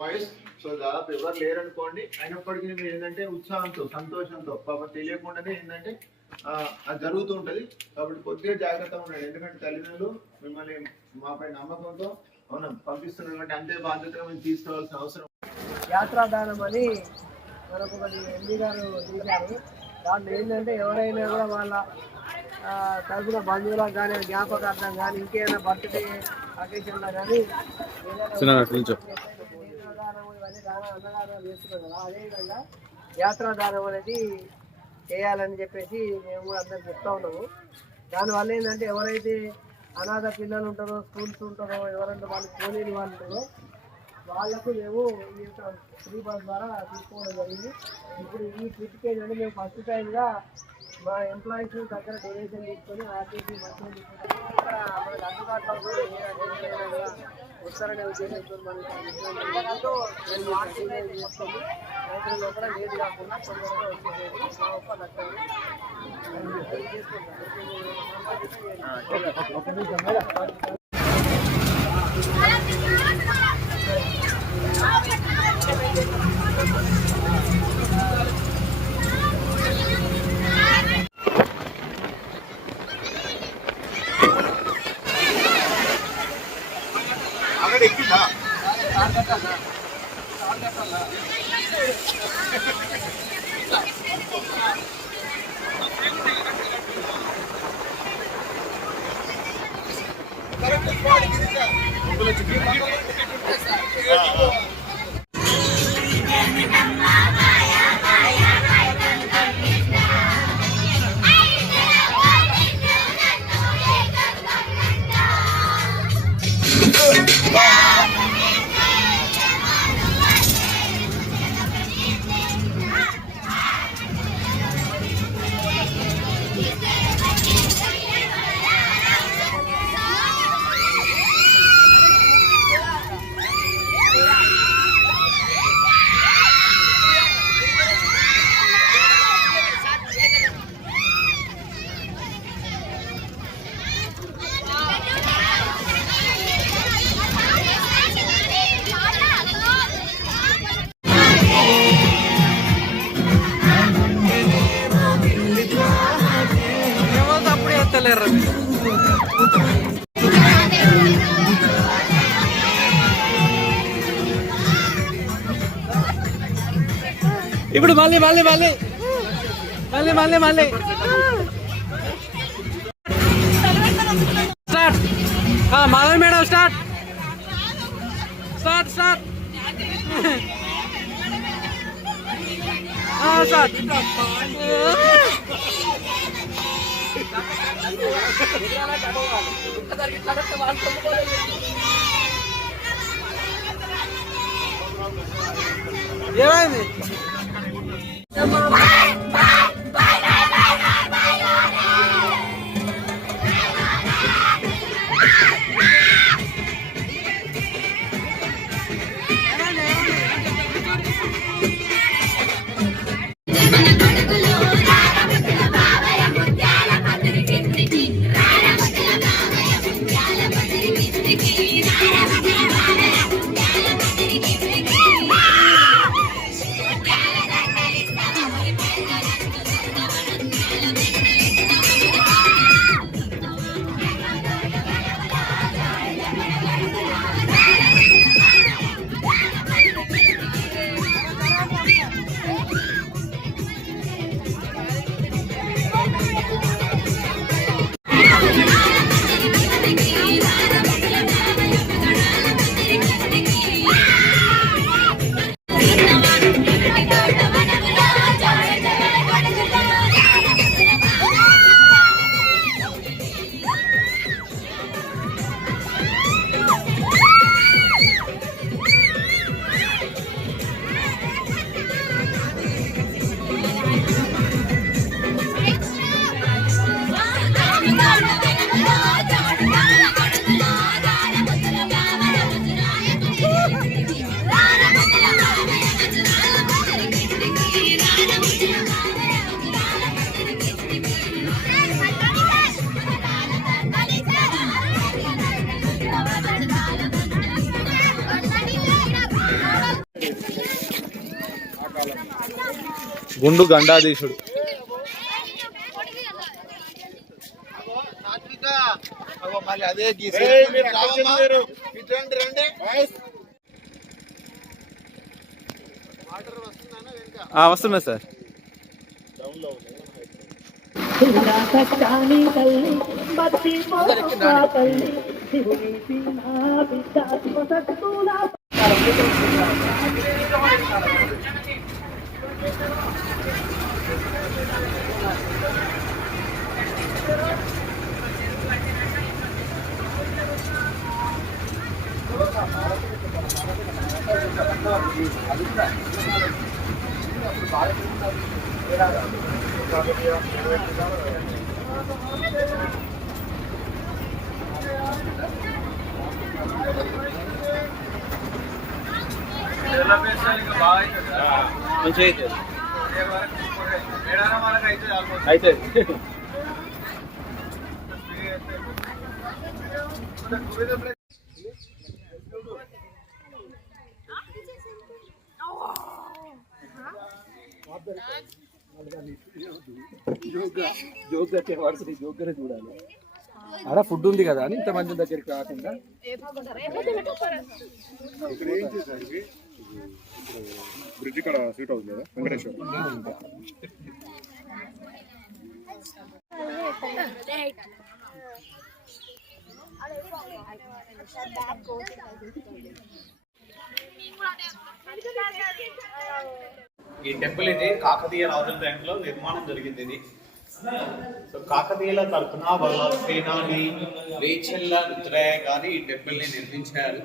Voice so దాదాపు ఎవరు లేరనుకోండి. అయినప్పటికీ మీరు ఏంటంటే ఉత్సాహంతో సంతోషంతో పాపం తెలియకుండానే ఏంటంటే అది జరుగుతూ ఉంటుంది. కాబట్టి కొద్దిగా జాగ్రత్తగా ఉండండి. ఎందుకంటే తల్లిదండ్రులు మిమ్మల్ని మాపై నమ్మకంతో అవును పంపిస్తున్నారు కాబట్టి అంతే బాధ్యతగా మేము తీసుకోవాల్సిన అవసరం. యాత్రాదానం అని మనకు ఒకటి ఎండి గారు తీశారు. దాంట్లో ఏంటంటే ఎవరైనా కూడా వాళ్ళ తరఫున బంధువులకు కానీ జ్ఞాపకార్థం కానీ ఇంకేమైనా బర్త్డే అకేషన్లో కానీ నేత్రదానం ఇవన్నీ అన్నదానం చేస్తున్నాం కదా. అదేవిధంగా యాత్రాదానం అనేది చేయాలని చెప్పేసి మేము కూడా అందరికి చెప్తా ఉన్నాము. దానివల్ల ఏంటంటే ఎవరైతే అనాథ పిల్లలు ఉంటారో, స్కూల్స్ ఉంటారో, ఎవరంటే వాళ్ళు పోలేని వాళ్ళు ఉంటారో వాళ్ళకు మేము ఈ యొక్క ఫ్రీ బస్ ద్వారా తీసుకోవడం జరిగింది. ఇప్పుడు ఈ ట్రిప్కి ఏంటంటే మేము ఫస్ట్ టైంగా మా ఎంప్లాయీస్ దగ్గర డొనేషన్ తీసుకొని ఆర్టీసీ మంచిగా తీసుకుంటాం. ఇక్కడ మనకు అందుబాటులో వస్తారనే ఉద్దేశంతో మనకు చేసుకోండి. రైతులలో కూడా లేట్ కాకుండా తొందరగా వచ్చేసేది మా ఒక్క లక్ష్యం. ఇప్పుడు మళ్ళీ మళ్ళీ మళ్ళీ మళ్ళీ మళ్ళీ మళ్ళీ start. Madhavi madam start start start start. ఏమైంది? గుండు గండాధీశుడు. వస్తున్నా సార్. అయితే జోగ్గానే చూడాలి. ఆడ ఫుడ్ ఉంది కదా అని ఇంతమంది దగ్గరికి కాకుండా బ్రిడ్జ్ ఇక్కడ సీట్ అవుతుంది కదా వెంకటేశ్వర. ఈ టెంపుల్ ఇది కాకతీయ రాజుల టైంలో నిర్మాణం జరిగింది. ఇది సో కాకతీయుల తరఫున వాళ్ళ సేనాని రేచెల్ల రుద్రయ్య గారు ఈ టెంపుల్ ని నిర్మించారు.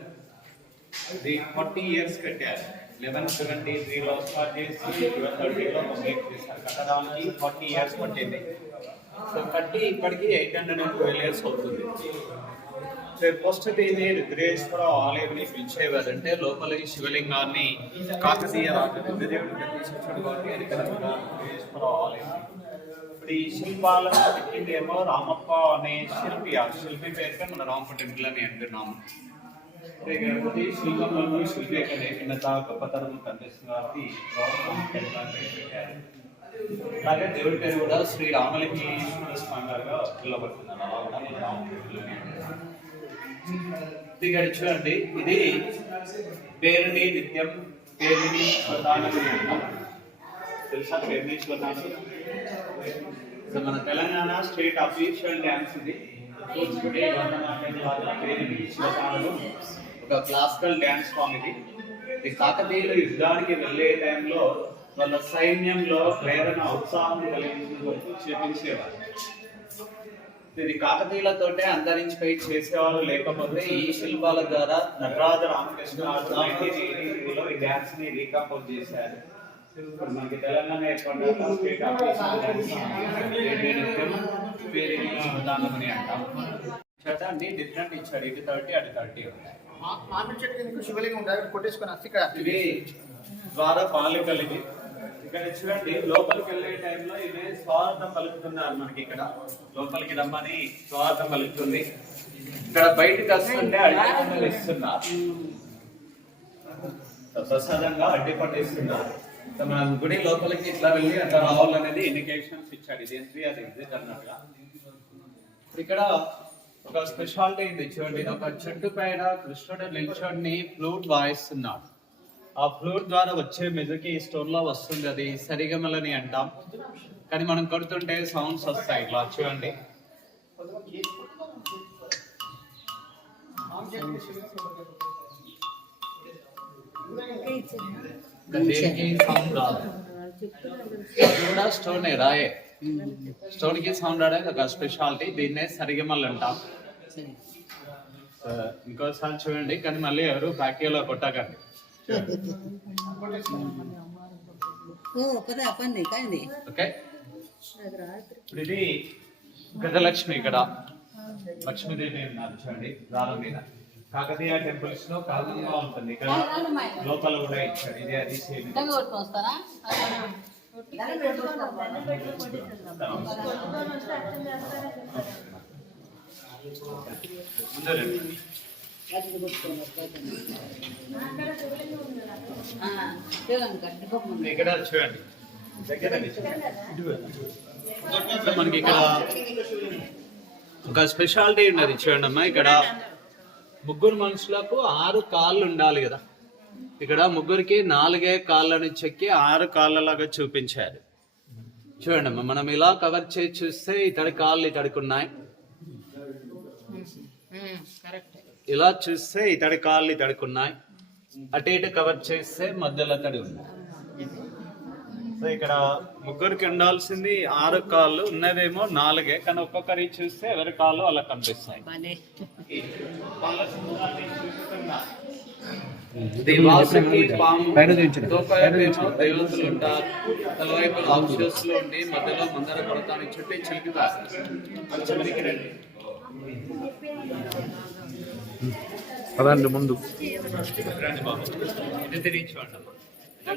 ఇది 40 years కట్టారు. 1173లో స్టార్ట్ చేసి 1230లో కంప్లీట్ చేశారు. కట్టడానికి 40 years పట్టింది. సో కట్టి ఇప్పటికీ 812 years అవుతుంది. ఫస్ట్ ఇది రుద్రేశ్వర ఆలయంని పిలిచేవారంటే లోపల ఈ శివలింగాన్ని కాకతీయ రాజు రుద్రదేవుడు తీసుకొచ్చాడు కాబట్టి అది రుద్రేశ్వర ఆలయం. ఇప్పుడు ఈ శిల్పాలను పెట్టిందేమో రామప్ప అనే శిల్పి. ఆ శిల్పి పేరుగా మన రామప్ప టెంపుల్ అని అంటున్నాము. గణపతి శిల్పంలో శిల్పి కింద గొప్పతనం కనిపిస్తుంది కాబట్టి రామప్ప టెంపుల్ అని పెట్టారు. అలాగే దేవుడి పేరు కూడా శ్రీ రామలింగేశ్వర స్వామి గారుగా పిలువబడుతున్నారు. అలా కూడా మన రామప్ప టెంపుల్ ఇక్కడ చూడండి, ఇది పేరుని నిత్యం పేరుని స్వతానం తెలుసా? పేరుని స్వతానం మన తెలంగాణ స్టేట్ అఫీషియల్ డ్యాన్స్ ఇది. ఒక క్లాసికల్ డ్యాన్స్ ఫామ్ ఇది. ఇది కాకతీయులు యుద్ధానికి వెళ్ళే టైంలో వాళ్ళ సైన్యంలో ప్రేరణ ఉత్సాహం చేపించేవారు. ఇది కాకతీయులతోటే అంతరించిపోయి చేసేవాళ్ళు లేకపోతే ఈ శిల్పాల ద్వారా నటరాజ రామకృష్ణ లో ఈ డ్యాన్స్ ని రీకంపోజ్ చేశారు. మనకి తెలంగాణ ఏర్పడ్డాక స్టేట్ అని అంటాం. చట్టాన్ని డిఫరెంట్ ఇచ్చాడు. ఇటు 30 అటు 30 ఇది ద్వారా పాలికలు. ఇది ఇక్కడ చూడండి, లోపలికి వెళ్ళే టైంలో ఇది స్వాగతం పలుకుతున్నారు. మనకి ఇక్కడ లోపలికి రమ్మని స్వాగతం పలుకుతుంది. ఇక్కడ బయటకు వస్తుంటే అడ్డిపండు ఇస్తున్నారు. ప్రసాదంగా అడ్డిపండు ఇస్తున్నారు. మన గుడి లోపలికి ఇట్లా వెళ్ళి అట్లా రావాలనేది ఇండికేషన్స్ ఇచ్చాడు. ఇది ఎంట్రీ, అది ఎగ్జిట్ అన్నట్టుగా. ఇక్కడ ఒక స్పెషాలిటీ ఉంది చూడండి. ఒక చెట్టు పైన కృష్ణుడు నిల్చొని ఫ్లూట్ వాయిస్తున్నాడు. ఆ ఫ్లూట్ ద్వారా వచ్చే మెజకి ఈ స్టోన్ లో వస్తుంది. అది సరిగమలని అంటాం. కానీ మనం కొడుతుంటే సౌండ్స్ వస్తాయి. ఇట్లా చూడండి, దేనికి సౌండ్ రాదు. కూడా స్టోన్ రాయే, స్టోన్ కి సౌండ్ రాడే ఒక స్పెషాలిటీ. దీన్నే సరిగమలు అంటాం. ఇంకోసారి చూడండి, కానీ మళ్ళీ ఎవరు ఫ్యాక్టరీలో కొట్టకండి. ఓకే, ఇది గజలక్ష్మి. ఇక్కడ లక్ష్మీదేవి ఉన్నారు చూడండి రాళ్ళ మీద. కాకతీయ టెంపుల్స్ లో కాలంగా ఉంటుంది. ఇక్కడ లోపల కూడా ఇచ్చాడు. ఇది అది సేమ్. ఇక్కడ చూడండి, సో మనకి ఇక్కడ ఒక స్పెషాలిటీ ఉన్నది చూడండి అమ్మా. ఇక్కడ ముగ్గురు మనుషులకు 6 కాళ్ళు ఉండాలి కదా. ఇక్కడ ముగ్గురికి 4 కాళ్ళను చెక్కి 6 కాళ్ళలాగా చూపించారు. చూడండి అమ్మా, మనం ఇలా కవర్ చేసి చూస్తే ఇతడి కాళ్ళు ఇతడికి ఉన్నాయి, ఇలా చూస్తే ఇతడి కాళ్ళు ఇతడికి ఉన్నాయి, అటు ఇటు కవర్ చేస్తే మధ్యలో అతడి ఉన్నాయి. సో ఇక్కడ ముగ్గురికి ఉండాల్సింది 6 కాళ్ళు, ఉన్నదేమో 4, కానీ ఒక్కొక్కరి చూస్తే ఎవరి కాళ్ళు అలా కనిపిస్తాయి. దేవతలు ఉంటారు, తలవైపు రాక్షసులు ఉండి మధ్యలో మందర పడతాను చుట్టూ చిలుకుతారు. పదండి ముందు. ఇది తిరిగి చూడండి,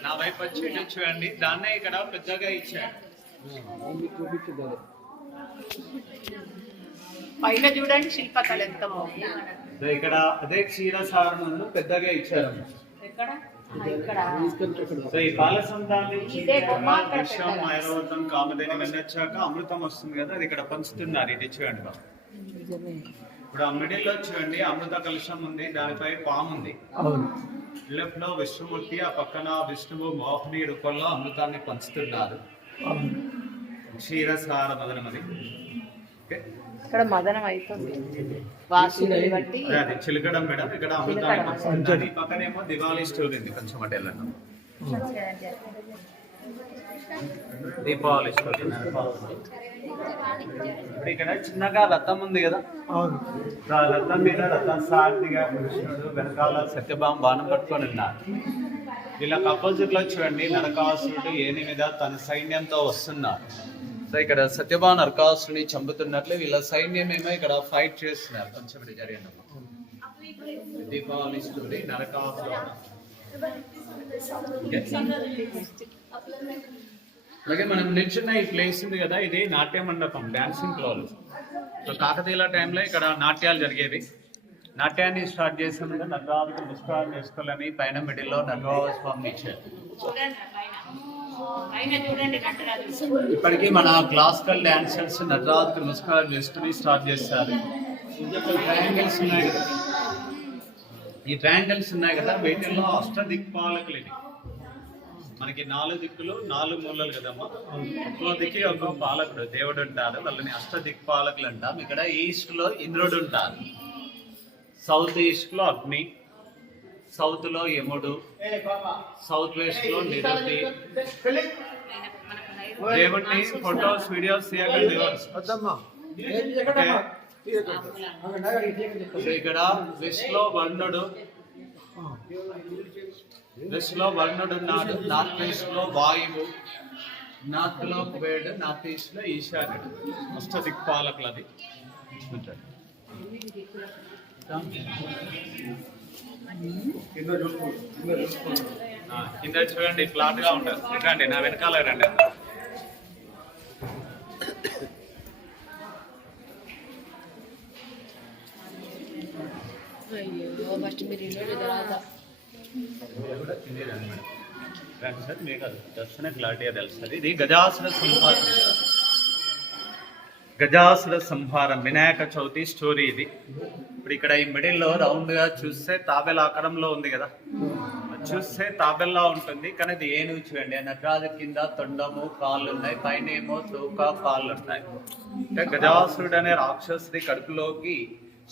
నా వైపు వచ్చి ఇటు చూడండి. దాన్నే ఇక్కడ పెద్దగా ఇచ్చాడు. పైన చూడండి శిల్పకళ ఎంత బాగుంది. ఇక్కడ అదే క్షీరసారణను పెద్దగా ఇచ్చారు. సో ఈ బాల సంతాన్ని విషయం ఐరావతం కామధేని వెళ్ళొచ్చాక అమృతం వస్తుంది కదా, అది ఇక్కడ పంచుతున్నారు. ఇది చూడండి బాబు. ఇప్పుడు ఆ మిడిల్ లో చూడండి అమృత కలశం ఉంది, దానిపై పాము ఉంది. లెఫ్ట్ లో విష్ణుమూర్తి, ఆ పక్కన విష్ణువు మోహిని రూపంలో అమృతాన్ని పంచుతున్నారు. క్షీరసార మదనం అది. ఇక్కడ మదనం అవుతుంది వాసుని బట్టి అది చిలకడం మేడం. ఇక్కడ అమృతాన్ని పంచుతున్నారు. ఈ పక్కనేమో దివాళీ స్టోర్ ఉంది, కొంచెం అటు వెళ్ళండి. దీపావళి స్టోర్. ఇప్పుడు ఇక్కడ చిన్నగా రథం ఉంది కదా, ఆ రథం మీద రథం సారథిగా కృష్ణుడు, వెనకాల సత్యభామ బాణం పట్టుకొని ఉన్నారు. వీళ్ళకి అపోజిట్ లో చూడండి నరకాసురుడు ఏని మీద తన సైన్యంతో వస్తున్నారు. సో ఇక్కడ సత్యభామ నరకాసురుని చంపుతున్నట్లు వీళ్ళ సైన్యం ఏమో ఇక్కడ ఫైట్ చేస్తున్నారు. కొంచెం జరిగిన దీపావళి స్టోరీ నరకాసురుడు. అలాగే మనం నిల్చున్న ఈ ప్లేస్ ఉంది కదా, ఇది నాట్య మండపం, డాన్సింగ్ ఫ్లోర్. సో కాకతీయుల టైంలో ఇక్కడ నాట్యాలు జరిగేవి. నాట్యాన్ని స్టార్ట్ చేసిన నటరాజుకు నమస్కారం చేసుకోవాలని పైన మిడిల్లో నటరాజ స్వామిని ఇచ్చారు. ఇప్పటికీ మన క్లాసికల్ డాన్సర్స్ నటరాజుకు నమస్కారం చేసుకుని స్టార్ట్ చేస్తారు. ట్రయాంగిల్స్ ఉన్నాయి కదా, ఈ ట్రయాంగిల్స్ ఉన్నాయి కదా, వీటిల్లో అష్టదిక్పాలకులు ఇవి. మనకి 4 దిక్కులు 4 మూలలు కదమ్మా. ఒక్కో దిక్కి ఒక్కో పాలకుడు దేవుడు ఉంటారు, వాళ్ళని అష్టదిక్పాలకులు అంటాం. ఇక్కడ ఈస్ట్ లో ఇంద్రుడు ఉంటారు, సౌత్ ఈస్ట్ లో అగ్ని, సౌత్ లో యముడు, సౌత్ వెస్ట్ లో నిరుతి. దేవుడిని ఫొటోస్ వీడియోస్ తీయకండి. ఇక్కడ వెస్ట్ లో వర్ణుడు, వెస్ట్ లో వర్ణుడు ఉన్నాడు, నార్త్ వెస్ట్ లో వాయువు, నార్త్ లో కుబేరుడు, నార్త్ ఈస్ట్ లో ఈశాన్యుడు. అష్టదిక్పాలకులు అది. కింద చూడండి ఫ్లాట్ గా ఉంటుంది. రండి నా వెనకాల రండి. సార్ మీకు దర్శన క్లారిటీగా తెలుస్తుంది. ఇది గజాసుర సంహారం, గజాసుర సంహారం వినాయక చవితి స్టోరీ ఇది. ఇప్పుడు ఇక్కడ ఈ మిడిల్లో రౌండ్ గా చూస్తే తాబెల్ ఆకారంలో ఉంది కదా, చూస్తే తాబెల్లా ఉంటుంది, కానీ అది ఏనుగు చూడండి. నటరాజు కింద తొండము కాళ్ళు ఉన్నాయి, పైన ఏమో తోక కాళ్ళు ఉన్నాయి. అంటే గజాసురుడు అనే రాక్షసుడి కడుపులోకి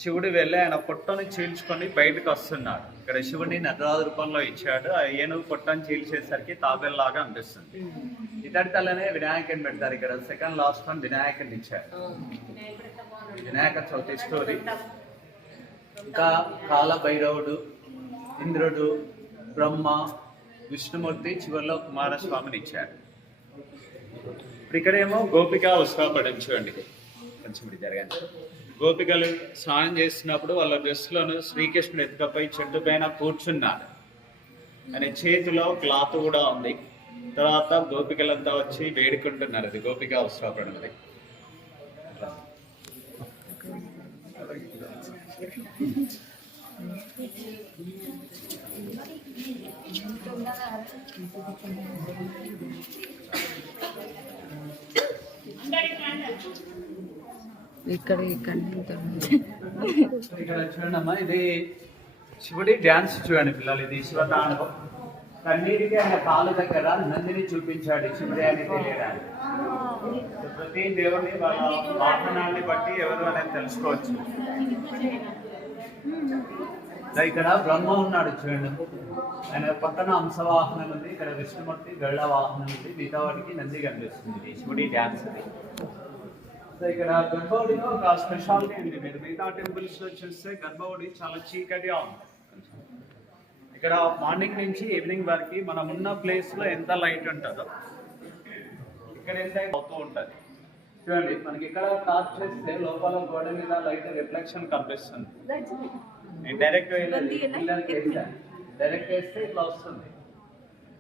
శివుడు వెళ్ళి ఆయన పొట్టను చీల్చుకొని బయటకు వస్తున్నాడు. ఇక్కడ శివుడిని నటరాజు రూపంలో ఇచ్చాడు. ఆ ఏనుగు పొట్టను చీల్చేసరికి తాబెల్లాగా అనిపిస్తుంది. ఇతడి తల్లనే వినాయకుని పెడతారు. ఇక్కడ సెకండ్ లాస్ట్ వన్ వినాయకుని ఇచ్చారు. వినాయక చవితి స్టోరీ. ఇంకా కాలభైరవుడు, ఇంద్రుడు, బ్రహ్మ, విష్ణుమూర్తి, చివరిలో కుమారస్వామిని ఇచ్చారు. ఇప్పుడు ఇక్కడేమో గోపిక ఉత్సవపడం చూడండి. కొంచెం జరగండి. గోపికలు స్నానం చేస్తున్నప్పుడు వాళ్ళ డ్రెస్సులను శ్రీకృష్ణుడు ఎత్తుకపై చెట్టు పైన కూర్చున్నారు. ఆయన చేతిలో క్లాత్ కూడా ఉంది. తర్వాత గోపికలంతా వచ్చి వేడుకుంటున్నారు. అది గోపిక ఉత్సవపడం. అది ఇక్కడ ఇక్కడ చూడండమ్మా, ఇది శివుడి డ్యాన్స్ చూడండి పిల్లలు. ఇది శివతాండవం. కన్నీటికి ఆయన కాళ్ళ దగ్గర నందిని చూపించాడు శివుడే అని తెలియడానికి. ప్రతి దేవుని వాళ్ళ వాహనాన్ని బట్టి ఎవరు అనేది తెలుసుకోవచ్చు. ఇక్కడ బ్రహ్మ ఉన్నాడు చూడండి. ఆయన పక్కన హంసవాహనం ఉంది, ఇక్కడ విష్ణుమూర్తి గరుడ వాహనం ఉంది, మిగతా వాటికి నంది కనిపిస్తుంది. ఇది శివుడి డ్యాన్స్ అది. సో ఇక్కడ గర్భగుడిలో ఒక స్పెషాలిటీ ఉంది. మీరు మిగతా టెంపుల్స్ లో చూస్తే గర్భగుడి చాలా చీకటిగా ఉంది. ఇక్కడ మార్నింగ్ నుంచి ఈవినింగ్ వరకు మనం ఉన్న ప్లేస్ లో ఎంత లైట్ ఉంటుందో ఇక్కడ ఎంత అవుతూ ఉంటుంది. చూడండి, మనకి ఇక్కడ టార్చ్ చేస్తే లోపల గోడ మీద లైట్ రిఫ్లెక్షన్ కనిపిస్తుంది. నేను డైరెక్ట్ డైరెక్ట్ వేస్తే ఇట్లా వస్తుంది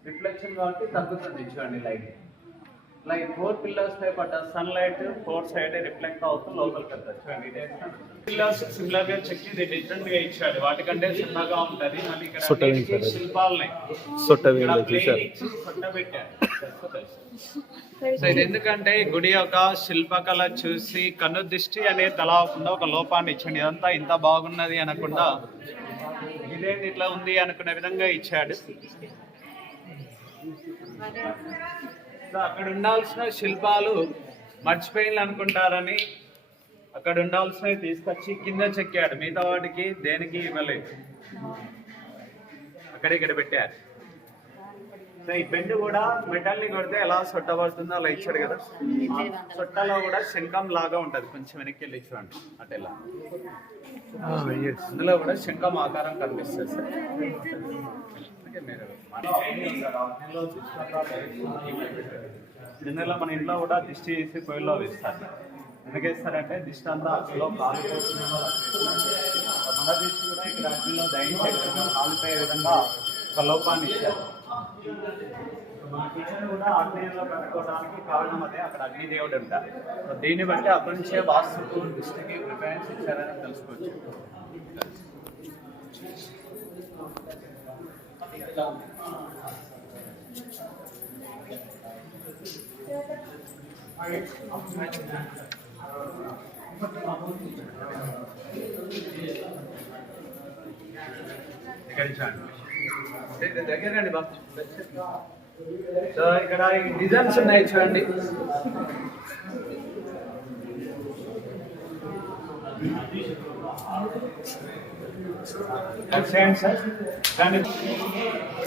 రిఫ్లెక్షన్, కాబట్టి తగ్గుతుంది. చూడండి లైట్ 4 పిల్లర్స్ పై పడ్డ సన్ లైట్ 4 సైడ్ రిఫ్లెక్ట్ అవుతూ లోపలికి వెళ్తారు. చూడండి పిల్లర్స్ సిమిలర్ గా చెక్ ఇది డిఫరెంట్ గా ఇచ్చాడు. వాటికంటే చిన్నగా ఉంటది. మళ్ళీ ఇక్కడ శిల్పాలని పెట్టారు. సో ఇది ఎందుకంటే గుడి యొక్క శిల్పకళ చూసి కన్ను దృష్టి అనేది తలవకుండా ఒక లోపాన్ని ఇచ్చాడు. ఇదంతా ఇంత బాగున్నది అనకుండా ఇదేంటి ఇట్లా ఉంది అనుకునే విధంగా ఇచ్చాడు. సో అక్కడ ఉండాల్సిన శిల్పాలు మర్చిపోయింది అనుకుంటారని అక్కడ ఉండాల్సినవి తీసుకొచ్చి కింద చెక్కాడు. మిగతా వాటికి దేనికి ఇవ్వలేదు, అక్కడిక్కడ పెట్టారు. సో ఈ బెండ్ కూడా మెటల్ ని కొడితే ఎలా సొట్టబడుతుందో అలా ఇచ్చాడు కదా. సొట్టలో కూడా శంఖం లాగా ఉంటది. కొంచెం వెనక్కి వెళ్ళి చూడండి అటెలా. అందులో కూడా శంఖం ఆకారం కనిపిస్తుంది సార్. జనరల్గా మన ఇంట్లో కూడా దిష్టి చేసి పొయ్యిలో వేస్తారు. ఎందుకు వేస్తారంటే దిష్టి అంతా అగ్గిలో కాలిపోతుంది. మన దిష్టి కూడా ఇక్కడ అగ్గిలో దయించేయడం కాలిపోయే విధంగా ఒక లోపాన్ని ఇచ్చారు. మన కిచెన్ కూడా ఆగ్నేయంలో పెట్టుకోవడానికి కారణం అదే, అక్కడ అగ్నిదేవుడు ఉంటారు. సో దీన్ని బట్టి అక్కడి నుంచే వాస్తుకు దిష్టికి ప్రిఫరెన్స్ ఇచ్చారని తెలుసుకోవచ్చు. దగ్గరండి బాబు. సో ఇక్కడ డిజైన్స్ ఉన్నాయి చూడండి.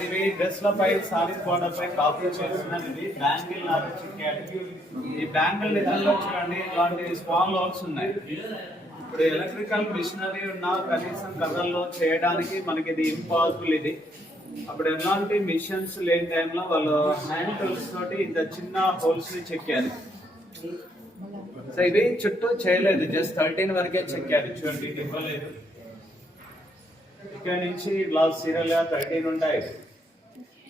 ఇవి డ్రెస్లపై సారీస్ బోర్డర్ పై కాపీ చేసినది బ్యాంగిల్ లాగా చిక్కాడు. ఈ బ్యాంగిల్ డిజైన్ లో చూడండి ఇలాంటి స్మాల్ వర్క్స్ ఉన్నాయి. ఇప్పుడు ఎలక్ట్రికల్ మిషనరీ ఉన్న కనీసం కథల్లో చేయడానికి మనకి ఇది ఇంపాసిబుల్. ఇది అప్పుడు ఎలాంటి మిషన్స్ లేని టైంలో వాళ్ళు హ్యాండ్ టూల్స్ తోటి ఇంత చిన్న హోల్స్ ని చెక్కారు. సో ఇవి చుట్టూ చేయలేదు, జస్ట్ 13 వరకే చెక్కారు. చూడండి ఇవ్వలేదు. ఇక్కడ నుంచి ఇలా సీరియల్ గా 13 ఉంటాయి.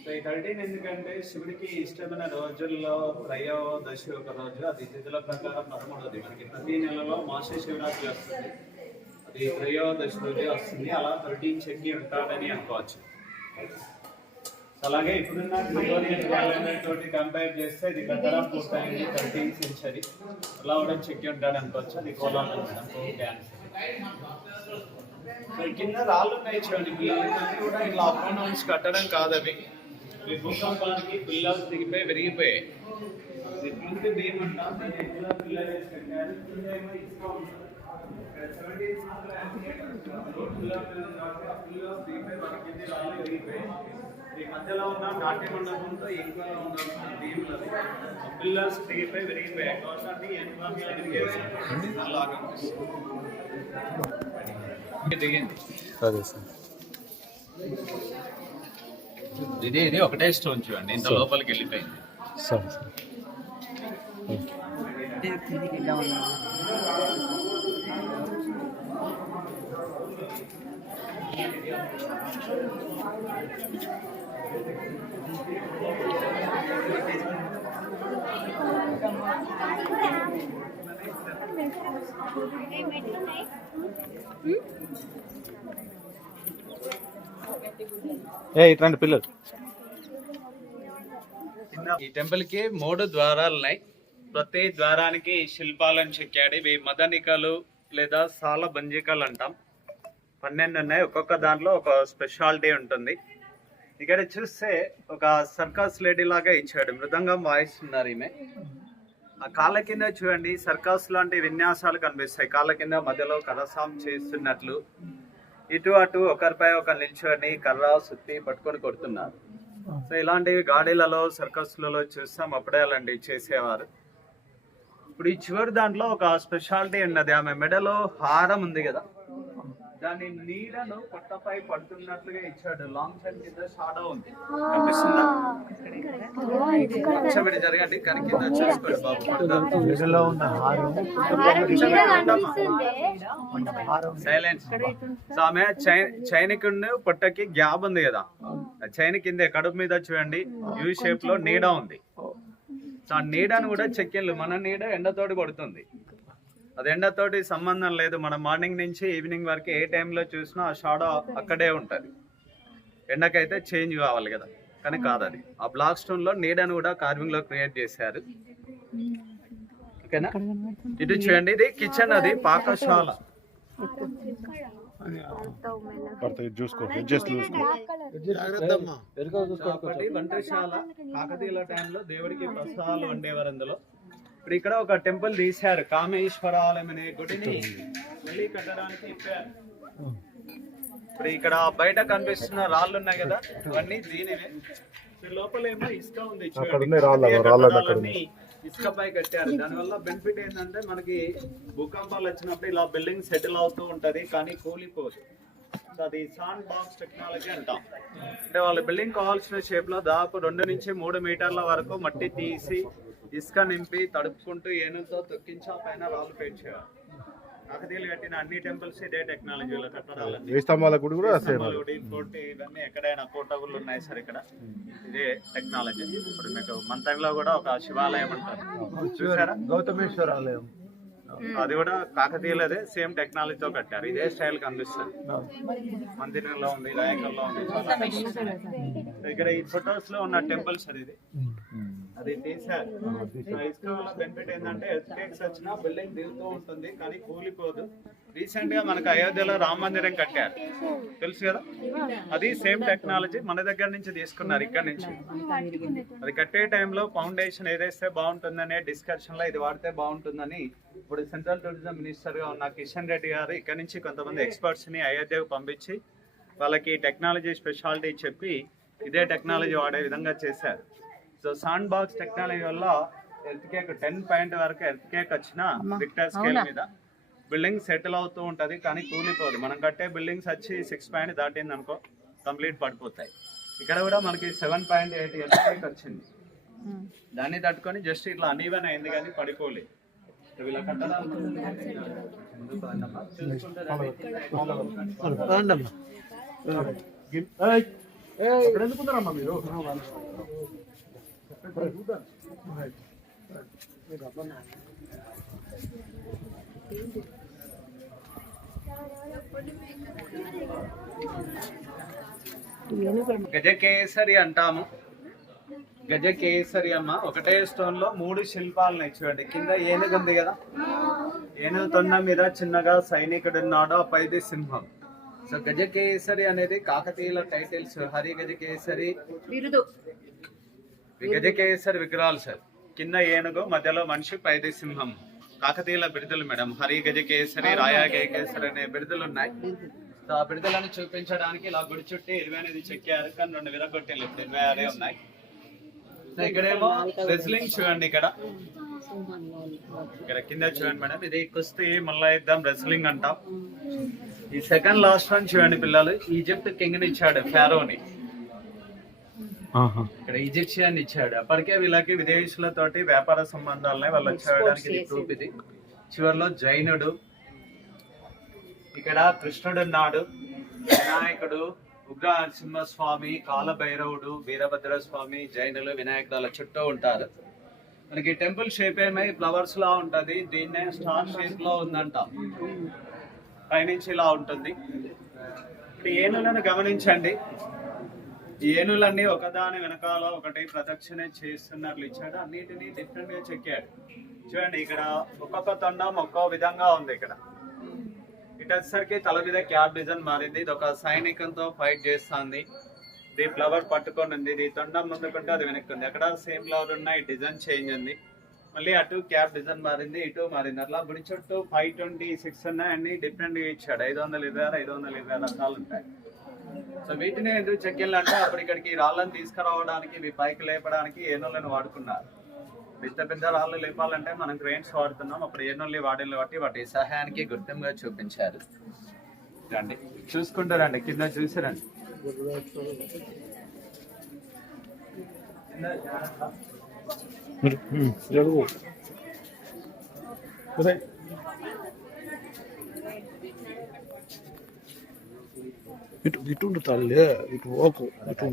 సో ఈ 13 ఎందుకంటే శివుడికి ఇష్టమైన రోజుల్లో త్రయోదశి ఒక రోజు, అది తిథుల ప్రకారం 13వది. మనకి ప్రతి నెలలో మాస శివరాత్రి వస్తుంది, అది త్రయోదశి రోజే వస్తుంది. అలా 13 చెక్కి ఉంటాడని అనుకోవచ్చు. అలాగే ఇప్పుడున్న గ్రిగోరియన్ క్యాలెండర్ తోటి కంపేర్ చేస్తే ఇది గతరా పూర్తయింది 13th సెంచరీ. అలా కూడా చెక్కి ఉంటాడు అనుకోవచ్చు. అది కోలాటం డ్యాన్స్. కింద రాళ్ళు ఉన్నాయి చూడండి. పిల్లలకి కూడా ఇలా అకౌంట్స్ కట్టడం కాదు, అవి భూకంపానికి పిల్లలు దిగిపోయి విరిగిపోయాయి. ఈ మధ్యలో ఉన్న నాట్య మండపంతో ఎక్కువ ఉండాల్సిన భీములు పిల్లర్స్ దిగిపోయి విరిగిపోయాయి. కాబట్టి దిగింది. ఇది ఒకటే స్టోన్ చూడండి, ఇంత లోపలికి వెళ్ళిపోయింది. ఇట్లాంటి పిల్లలు ఈ టెంపుల్ కి 3 ద్వారాలు ఉన్నాయి. ప్రతి ద్వారానికి శిల్పాలను చెక్కాడు. ఇవి మదనికలు లేదా సాల బంజికలు అంటాం. 12 ఉన్నాయి. ఒక్కొక్క దాంట్లో ఒక స్పెషాలిటీ ఉంటుంది. ఇక్కడ చూస్తే ఒక సర్కస్ లేడీ లాగా ఇచ్చాడు. మృదంగం వాయిస్తున్నారు ఈమె. ఆ కాళ్ళ కింద చూడండి సర్కస్ లాంటి విన్యాసాలు కనిపిస్తాయి. కాళ్ళ కింద మధ్యలో కరసాం చేస్తున్నట్లు ఇటు అటు ఒకరిపై ఒకరు నిల్చొని కర్ర సుత్తి పట్టుకొని కొడుతున్నారు. సో ఇలాంటివి గాడీలలో సర్కస్లలో చూస్తాం. అప్పుడే అలాంటివి చేసేవారు. ఇప్పుడు ఈ చివరి దాంట్లో ఒక స్పెషాలిటీ ఉన్నది. ఆమె మెడలో హారం ఉంది కదా, దాని నీడను పొట్టపై పడుతున్నట్లుగా ఇచ్చాడు. లాంగ్ టైం కింద షాడో ఉంది, కనిపిస్తుందా? కొంచెం జరగండి కానీ కింద చూసుకోండి బాబు. సైలెన్స్. సో ఆమె చైనికుడిని పొట్టకి గ్యాప్ ఉంది కదా, చైన్ కింద కడుపు మీద చూడండి యూ షేప్ లో నీడ ఉంది. సో ఆ నీడను కూడా చెక్కిళ్ళు. మన నీడ ఎండతోటి పడుతుంది, అది ఎండతోటి సంబంధం లేదు. మన మార్నింగ్ నుంచి ఈవినింగ్ వరకు ఏ టైంలో చూసినా ఆ షాడో అక్కడే ఉంటుంది. ఎండకైతే చేంజ్ కావాలి కదా, కానీ కాదు. అది ఆ బ్లాక్ స్టోన్ లో నీడను కూడా కార్వింగ్ లో క్రియేట్ చేశారు. ఓకేనా? ఇటు చూడండి, ఇది కిచెన్, అది పాకశాల. ఒకటి వంటశాల. కాకతీయుల టైంలో దేవుడికి ప్రసాదాలు వండేవారు అందులో. ఇప్పుడు ఇక్కడ ఒక టెంపుల్ తీశారు. కామేశ్వరాలయం అనే గుడిని మళ్ళీ కట్టడానికి ఇప్పారు. ఇప్పుడు ఇక్కడ బయట కనిపిస్తున్న రాళ్ళు ఉన్నాయి కదా, ఇవన్నీ దీనివే. లోపల ఏమో ఇసుక ఉంది, ఇసుకపై కట్టారు. దానివల్ల బెనిఫిట్ ఏంటంటే మనకి భూకంపాలు వచ్చినప్పుడు ఇలా బిల్డింగ్ సెటిల్ అవుతూ ఉంటది కానీ కూలిపోదు. అది శాండ్ బాక్స్ టెక్నాలజీ అంటాం. అంటే వాళ్ళ బిల్డింగ్ కావాల్సిన షేప్ లో దాదాపు 2 నుంచి 3 మీటర్ల వరకు మట్టి తీసి ఇసుక నింపి తడుపుకుంటూ ఏనుగుతో తొక్కించి ఆ పైన రాళ్ళు పేర్చేవారు. కాకతీయులు కట్టిన అన్ని టెంపుల్స్ ఇదే టెక్నాలజీలో కట్టడాలన్నీ. ఇవన్నీ ఎక్కడైనా కోటగుళ్ళు ఉన్నాయి సార్, ఇక్కడ ఇదే టెక్నాలజీ. ఇప్పుడు మీకు మంతంలో కూడా ఒక శివాలయం అంటారు, చూసారా? గౌతమేశ్వర ఆలయం, అది కూడా కాకతీయులదే, సేమ్ టెక్నాలజీతో కట్టారు. ఇదే స్టైల్ కనిపిస్తుంది. మందిరంలో ఉంది, రాయకల్లో ఉంది. ఇక్కడ ఈ ఫొటోస్ లో ఉన్న టెంపుల్స్ అది తీశారు. ఇసుక వల్ల బెనిఫిట్ ఏంటంటే ఎర్త్క్వేక్స్ వచ్చినా బిల్డింగ్ దిగుతూ ఉంటుంది కానీ కూలిపోదు. రీసెంట్ గా మనకు అయోధ్యలో రామ మందిరం కట్టారు, తెలుసు కదా? అది సేమ్ టెక్నాలజీ మన దగ్గర నుంచి తీసుకున్నారు, ఇక్కడ నుంచి. అది కట్టే టైంలో ఫౌండేషన్ ఏదైతే బాగుంటుందనే డిస్కషన్ లో ఇది వాడితే బాగుంటుందని ఇప్పుడు సెంట్రల్ టూరిజం మినిస్టర్ గా ఉన్న కిషన్ రెడ్డి గారు ఇక్కడ నుంచి కొంతమంది ఎక్స్పర్ట్స్ ని అయోధ్యకు పంపించి వాళ్ళకి టెక్నాలజీ స్పెషాలిటీ చెప్పి ఇదే టెక్నాలజీ వాడే విధంగా చేశారు. సో శాండ్ బాక్స్ టెక్నాలజీ వల్ల ఎర్త్క్వేక్ 10 పాయింట్ వరకు ఎర్త్క్వేక్ వచ్చినా రిక్టర్ స్కేల్ మీద బిల్డింగ్ సెటిల్ అవుతూ ఉంటది కానీ కూలిపోదు. మనం కట్టే బిల్డింగ్స్ వచ్చి 6 పాయింట్ దాటింది అనుకో కంప్లీట్ పడిపోతాయి. ఇక్కడ కూడా మనకి 7.8 ఎర్త్క్వేక్ వచ్చింది. దాన్ని తట్టుకొని జస్ట్ ఇట్లా అనీవెన్ అయింది కానీ పడిపోలేదు. వీళ్ళ కట్టడాలు ఎందుకున్నారమ్మా మీరు? గజకేసరి అంటాము. గజకేసరి అమ్మ ఒకటే స్టోన్ లో 3 శిల్పాలను చూడండి. కింద ఏనుగు ఉంది కదా, ఏనుగు తొండ మీద చిన్నగా సైనికుడు ఉన్నాడు, పైది సింహం. సో గజకేసరి అనేది కాకతీయుల టైటిల్స్. హరి గజకేసరి బిరుదు, గజకేసరి విగ్రహాలు సార్. కింద ఏనుగు, మధ్యలో మనిషి, పైది సింహం. కాకతీయుల బిరుదులు మేడం. హరి గజకేసరి, రాయా గజకేసరి అనే బిరుదులు ఉన్నాయి. సో ఆ బిరుదులను చూపించడానికి ఇలా గుడి చుట్టూ 28 చెక్కారు కానీ 2 విరగొట్టేలు, 26 ఉన్నాయి. సో ఇక్కడేమో రెజ్లింగ్ చూడండి. ఇక్కడ కింద చూడండి మేడం, ఇది కుస్తీ మళ్ళా ఇద్దాం రెజ్లింగ్ అంటాం. ఈ సెకండ్ లాస్ట్ వన్ చూడండి పిల్లలు, ఈజిప్ట్ కింగ్ ని ఇచ్చాడు, ఫారోని. ఇక్కడ ఈజిప్షియన్ ఇచ్చాడు. అప్పటికే వీళ్ళకి విదేశీయులతోటి వ్యాపార సంబంధాలున్నాయి, వాళ్ళు వచ్చేయడానికి ప్రూఫ్ ఇది. చివరిలో జైనుడు, ఇక్కడ కృష్ణుడు ఉన్నాడు, వినాయకుడు, ఉగ్ర నరసింహస్వామి, కాలభైరవుడు, వీరభద్ర స్వామి, జైనులు, వినాయకుడు అలా చుట్టూ ఉంటారు. మనకి టెంపుల్ షేప్ ఏమై ఫ్లవర్స్ లా ఉంటది. దీన్నే స్టార్ షేప్ లో ఉందంట, పైనుంచి ఇలా ఉంటుంది. ఇప్పుడు ఏనుగులను గమనించండి. ఈ ఏనుగులన్నీ ఒకదాని వెనకాల ఒకటి ప్రదక్షిణ చేస్తున్నట్లు ఇచ్చాడు. అన్నిటినీ డిఫరెంట్ గా చెక్కాడు. చూడండి ఇక్కడ ఒక్కొక్క తొండం ఒక్కో విధంగా ఉంది. ఇక్కడ ఇటు వచ్చేసరికి తల మీద క్యాప్ డిజైన్ మారింది. ఇది ఒక సైనికంతో ఫైట్ చేస్తుంది. ఇది ఫ్లవర్ పట్టుకొని ఉంది. ఇది తొండం ముందుకుంటే అది వెనక్కుంది. అక్కడ సేమ్ ఫ్లవర్ ఉన్నాయి, డిజైన్ చేంజ్ ఉంది. మళ్ళీ అటు క్యాప్ డిజైన్ మారింది, ఇటు మారింది. అట్లా గుడి చుట్టూ 526 ఉన్నాయి. అన్ని డిఫరెంట్ గా ఇచ్చాడు. 526 రకాలు ఉంటాయి. సో వీటిని ఎందుకు చెక్కిళ్ళంటే అప్పుడు ఇక్కడికి రాళ్ళని తీసుకురావడానికి, ఇవి పైకి లేపడానికి ఏనుగులను వాడుకున్నారు. పెద్ద పెద్ద రాళ్ళు లేపాలంటే మనం క్రెయిన్స్ వాడుతున్నాం. అప్పుడు ఏనుగుల్ని వాడిని బట్టి వాటి సహాయానికి గుర్తంగా చూపించారు. రండి చూసుకుంటారండి, కింద చూసారండి. ఇటు తల్లి ఇటు ఓకు ఇటు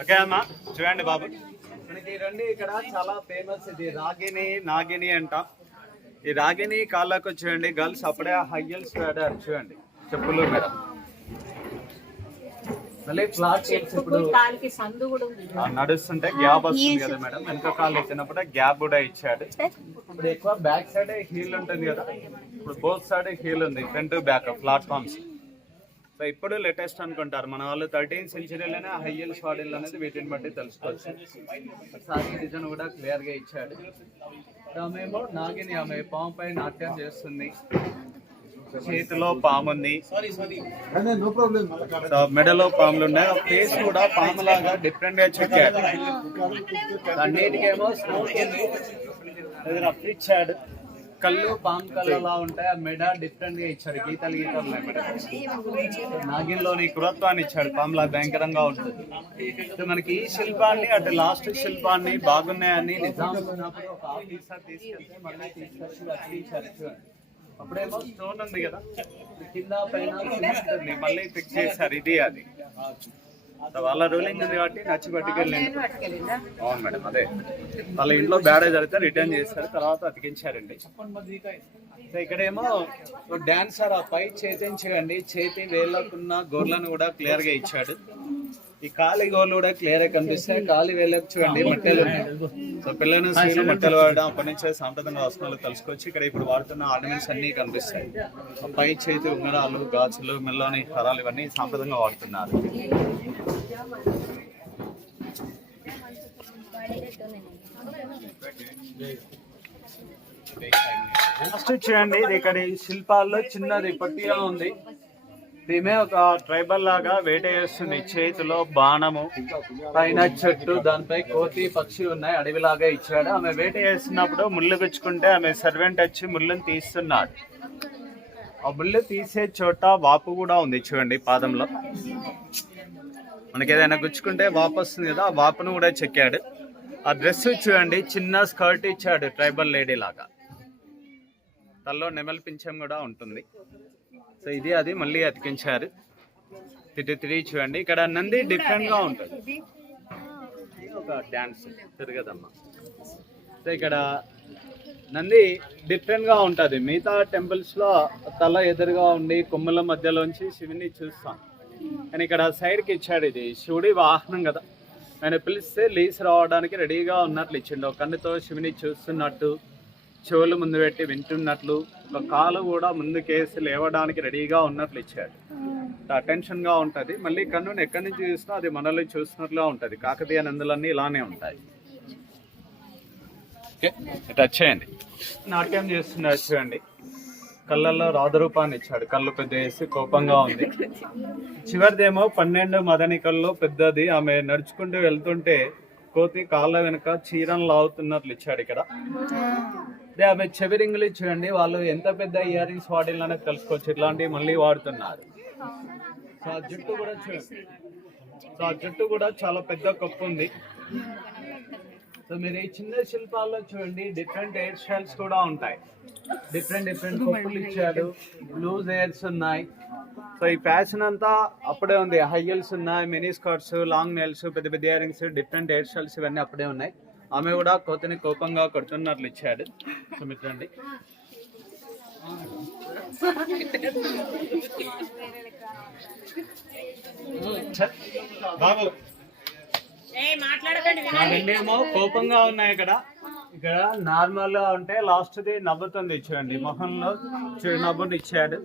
ఓకే అమ్మా చూడండి బాబు, మనకి రండి. ఇక్కడ చాలా ఫేమస్ ఇది రాగిని నాగిని అంటాం. ఈ రాగిని కాళ్ళకు చూడండి గర్ల్స్ అప్పుడే హైయల్స్ వాడారు. చూడండి చెప్పులు మీద. మళ్ళీ ఫ్లాట్ ఇప్పుడు నడుస్తుంటే గ్యాప్ వస్తుంది కదా మేడం, వెనక కాళ్ళు ఎత్తినప్పుడు గ్యాప్ కూడా ఇచ్చాడు. ఇప్పుడు ఎక్కువ బ్యాక్ సైడ్ హీల్ ఉంటుంది కదా, ఇప్పుడు బోత్ సైడ్ హీల్ ఉంది, ఫ్రంట్ బ్యాక్ ప్లాట్ఫామ్స్. సో ఇప్పుడు లేటెస్ట్ అనుకుంటారు మన వాళ్ళు. 13th centuryలోనే హైయల్స్ వాడిల్ అనేది వీటిని బట్టి తెలుసుకోవచ్చు. సారీ డిజైన్ కూడా క్లియర్ గా ఇచ్చాడు. ఆమెమో నాగిని, ఆమె పాము పై నాట్యం చేస్తుంది. చేతిలో పాము ఉంది, మెడలో పాములు ఉన్నాయి. ఫేస్ కూడా పాములాగా డిఫరెంట్ గా చెక్కాడు. అన్నిటికేమో ఇచ్చాడు. కళ్ళు పాము కళ్ళలా ఉంటాయి. ఆ మెడ డిఫరెంట్ గా ఇచ్చాడు, గీతలు గీతలు ఉన్నాయి మెడ. నాగిన్లోని కృత్వాన్ని ఇచ్చాడు, పాములా భయంకరంగా ఉంటుంది. మనకి ఈ శిల్పాన్ని అటు లాస్ట్ శిల్పాన్ని బాగున్నాయని నిజాం ఉన్నప్పుడు ఒక ఆఫీసర్ తీసుకెళ్తే మళ్ళీ తీసుకొచ్చి అట్టించారు. చూడండి అప్పుడేమో స్టోన్ ఉంది కదా, కింద పైన సిమెంట్ ఉంది, మళ్ళీ ఫిక్స్ చేశారు. ఇది అది వాళ్ళ రూలింగ్ ఉంది కాబట్టి నచ్చి పట్టుకెళ్ళింది. అవును మేడం, అదే వాళ్ళ ఇంట్లో బ్యాడేజ్ అయితే రిటర్న్ చేస్తారు, తర్వాత అతికించారండి. సో ఇక్కడేమో డాన్సర్ ఆ పై చేతించండి, చేతి వేళ్ళకున్న గోర్లను కూడా క్లియర్ గా ఇచ్చాడు. ఈ కాలి గోర్లు కూడా క్లియర్ గా కనిపిస్తాయి. కాలి వేళ్ళకు చూడండి మట్టెలు ఉన్నాయి. సో పిల్లలు స్త్రీలు మట్టెలు వాడడం అప్పటి నుంచే సాంప్రదాయంగా వస్తువులు తెలుసుకోవచ్చు. ఇక్కడ ఇప్పుడు వాడుతున్న ఆర్నమెంట్స్ అన్ని కనిపిస్తాయి. పై చేతి ఉంగరాలు, గాజులు, మెల్లోని హరాలు ఇవన్నీ సాంప్రదాయంగా వాడుతున్నారు. నెక్స్ట్ చూడండి, ఇది ఇక్కడ ఈ శిల్పాల్లో చిన్నది పట్టిగా ఉంది. దీమే ఒక ట్రైబల్ లాగా వేట చేస్తుంది. చేతిలో బాణము, పైన చెట్టు, దానిపై కోతి పక్షి ఉన్నాయి. అడవిలాగా ఇచ్చాడు. ఆమె వేట చేస్తున్నప్పుడు ముళ్ళు గుచ్చుకుంటే ఆమె సర్వెంట్ వచ్చి ముళ్ళుని తీస్తున్నాడు. ఆ ముళ్ళు తీసే చోట వాపు కూడా ఉంది. చూడండి పాదంలో మనకి ఏదైనా గుచ్చుకుంటే వాపు వస్తుంది కదా, ఆ వాపును కూడా చెక్కాడు. ఆ డ్రెస్ చూడండి, చిన్న స్కర్ట్ ఇచ్చాడు ట్రైబల్ లేడీ లాగా. తల్లో నెమలి పింఛం కూడా ఉంటుంది. సో ఇది అది మళ్ళీ అతికించారు. తిరిగి చూడండి, ఇక్కడ నంది డిఫరెంట్ గా ఉంటుంది. ఒక డాన్స్ తిరగదమ్మా. సో ఇక్కడ నంది డిఫరెంట్ గా ఉంటుంది. మిగతా టెంపుల్స్ లో తల ఎదురుగా ఉండి కొమ్ముల మధ్యలోంచి శివుని చూస్తాం, కానీ ఇక్కడ సైడ్ కి ఇచ్చాడు. ఇది శివుడి వాహనం కదా, ఆయన పిలిస్తే లీస్ రావడానికి రెడీగా ఉన్నట్లు ఇచ్చిండు. ఒక కన్నుతో శివుని చూస్తున్నట్టు, చెవులు ముందు పెట్టి వింటున్నట్లు, ఒక కాలు కూడా ముందుకేసి లేవడానికి రెడీగా ఉన్నట్లు ఇచ్చాడు. అటెన్షన్ గా ఉంటది. మళ్ళీ కన్నుని ఎక్కడి నుంచి చూసినా అది మనల్ని చూసినట్లుగా ఉంటది. కాకతీయ నందులన్నీ ఇలానే ఉంటాయి. టచ్ చేయండి. నాట్యం చేస్తున్నారు చూడండి, కళ్ళల్లో రాధరూపాన్ని ఇచ్చాడు. కళ్ళు పెద్ద వేసి కోపంగా ఉంది. చివరిదేమో 12 మదని కళ్ళు పెద్దది. ఆమె నడుచుకుంటూ వెళ్తుంటే కోతి కాళ్ళ వెనుక చీరను లాగుతున్నట్లు ఇచ్చాడు. ఇక్కడ ఆమె చెవిరింగులు చూడండి, వాళ్ళు ఎంత పెద్ద ఇయర్ రింగ్స్ వాడిల్లోనే తెలుసుకోవచ్చు. ఇట్లాంటివి మళ్ళీ వాడుతున్నారు. సో ఆ జుట్టు కూడా చూడండి, సో ఆ జుట్టు కూడా చాలా పెద్ద కప్పు ఉంది. సో మీరు ఈ చిన్న శిల్పాల్లో చూడండి, డిఫరెంట్ హెయిర్ స్టైల్స్ కూడా ఉంటాయి. డిఫరెంట్ కప్పులు ఇచ్చాడు, లూజ్ హెయిర్స్ ఉన్నాయి. సో ఈ ఫ్యాషన్ అంతా అప్పుడే ఉంది. హై హీల్స్ ఉన్నాయి, మినీ స్కర్ట్స్, లాంగ్ నెయిల్స్, పెద్ద పెద్ద ear rings, different hair styles ఇవన్నీ అప్పుడే ఉన్నాయి. ఆమె కూడా కోతిని కోపంగా కొడుతున్నట్లు ఇచ్చాడు. సో మిత్రండి బాబు రెండేమో కోపంగా ఉన్నాయి. ఇక్కడ నార్మల్ గా ఉంటే లాస్ట్ ది నవ్వుతుంది చూడండి, మొహంలో నవ్వుని ఇచ్చాడు.